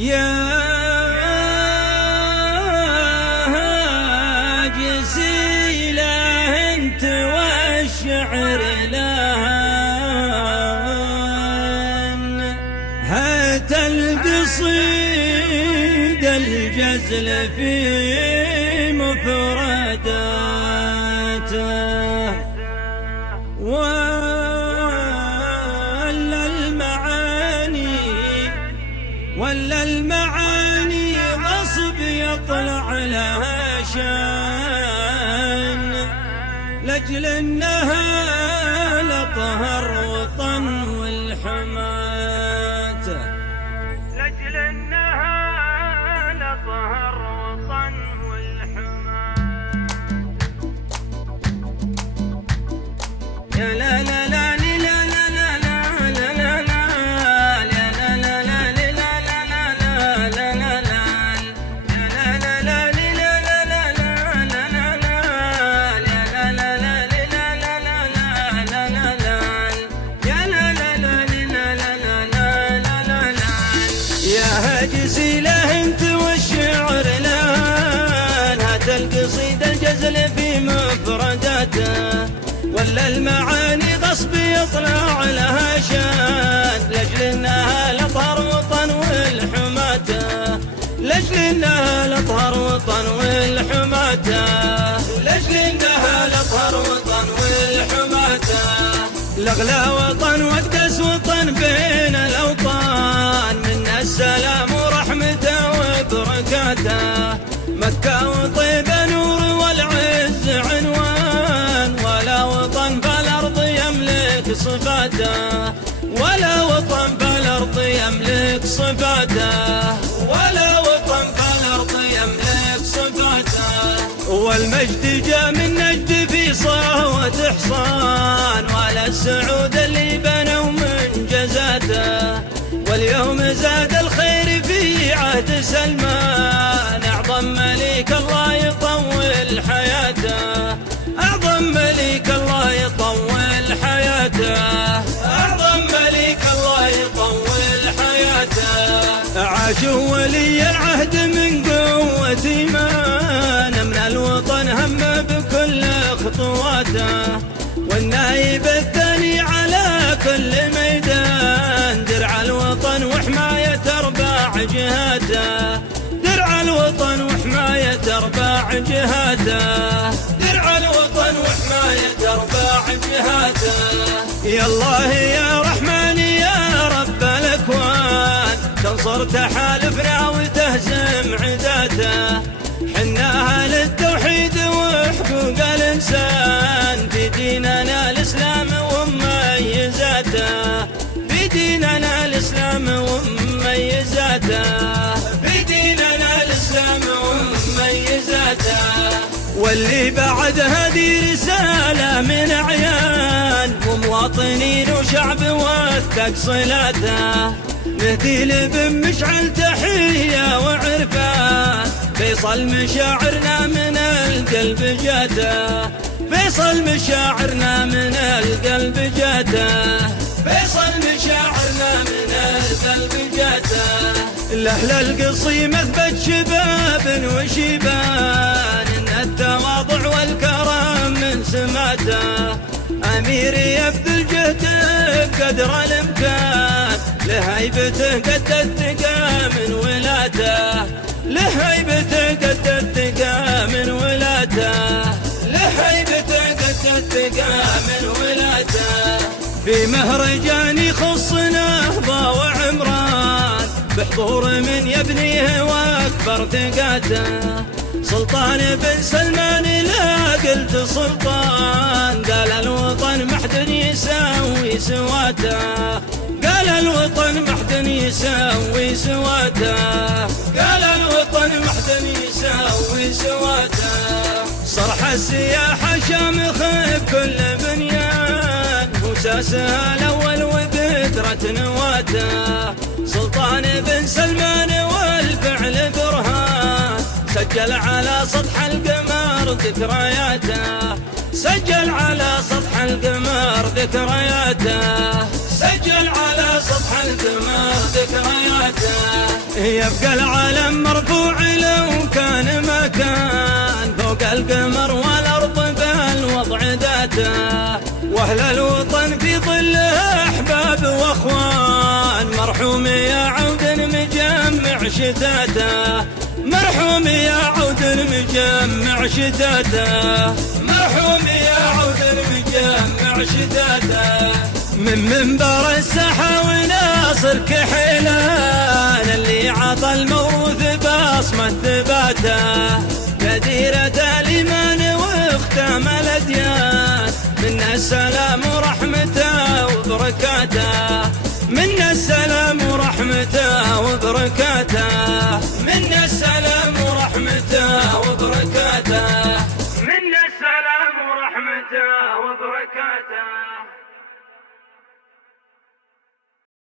يا جزيلة انت والشعر لهن، هات القصيد الجزل في مفرداته، ولا المعاني غصب يطلع لها شان، لأجل انها لطهر وطن والحماته، لأجل انها لطهر وطن والحماته. يا لا لا لا جزيلة انت والشعر لهن، هات القصيد الجزل في مفرداته، ولا المعاني غصب يطلع لها شان، لأجل انها لطهر وطن والحماته، لأجل انها لطهر وطن والحماته، لأجل انها لطهر وطن والحماته. لأغلى وطن واقدس وطن بين الأوطان، من السلام ورحمته وبركاته، مكة وطيبة نور والعز عنوان، ولا وطن بالأرض يملك صفاته، ولا وطن بالأرض يملك صفاته، ولا وطن بالأرض يملك صفاته. والمجد جاء من نجد في صهوة حصان، ولا السعود اللي بنوا من جزاته، واليوم زاد الخير في عهد سلمان، أعظم مليك الله يطول حياته، أعظم مليك الله يطول حياته، أعظم مليك الله يطول حياته. عاش ولي العهد من قوة إيمان، من الوطن هم بكل خطواته، والنايب الثاني على كل ميدان، درع الوطن وحماية أرباع جهاته، درع الوطن وحماية أرباع جهاته، درع الوطن وحماية أرباع جهاته. يا الله يا رحمن يا رب الأكوان، تنصر تحالفنا وتهزم عداته، حناها للتوحيد وحقوق الإنسان، في ديننا الإسلام ومميزاته، في ديننا الإسلام ومميزاته، في ديننا الإسلام ومميزاته. واللي بعد هذه رسالة من أعيان ومواطنين وشعب وثق صلاته، نهدي لبن مشعل تحية وعرفان، فيصل مشاعرنا من القلب جاته، فيصل مشاعرنا من القلب جاته، فيصل مشاعرنا من القلب جاته. لأهل القصيم اثبت شباب وشيبان، إن التواضع والكرم من سماته، أمير يبذل جهده بقدر الإمكان، لهيبته قد الثقة من ولاته، لهيبته قد الثقة من ولاته، لهيبته قد الثقة من ولاته. في مهرجان يخص نهضة وعمران، بحضور من يبنيه واكبر ثقاته، سلطان بن سلمان لا قلت سلطان، قال الوطن محد يساوي سواته، قال الوطن محد يساوي سواته، قال الوطن محد يساوي سواته. صرح السياحة شامخ بكل بنيان، وساسها الأول وبذرة نواته، سلطان بن سلمان والفعل برهان، سجل على سطح القمر ذكرياته، سجل على سطح القمر ذكرياته، سجل على سطح القمر ذكرياته. يبقى العالم مرفوع لو كان مكان فوق القمر والأرض بالوضع ذاته. واهل الوطن في ظله احباب واخوان، مرحوم يا عود مجمع شتاته. مرحوم يا عود مجمع شتاته. مرحوم يا عود مجمع شتاته. من منبر السحا وناصر كحيلان اللي عطى الموروث بصمة ثباته. جديرة الإيمان واختام الأديان، منا السلام ورحمته وبركاته. منا السلام ورحمته وبركاته. منا السلام ورحمته وبركاته. منا السلام ورحمته وبركاته.